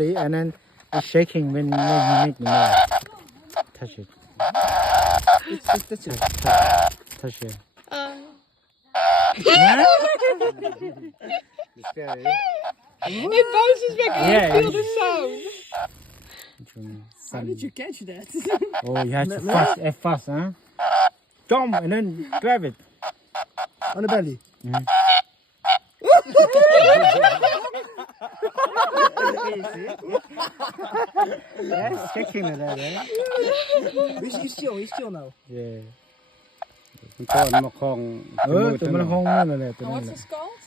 and then it's shaking when you make the noise. Touch it. That's it. Touch it. It bounces back and Yeah, you feel the sound. How did you catch that? Oh, you have to fast, huh? Jump and then grab it. On the belly. Yeah, it's shaking like that, eh? He's still now. Yeah. มันก้อนมาคลอง ตัวมันห้องนั่นแหละตัว And นั้น what's แหละ this called?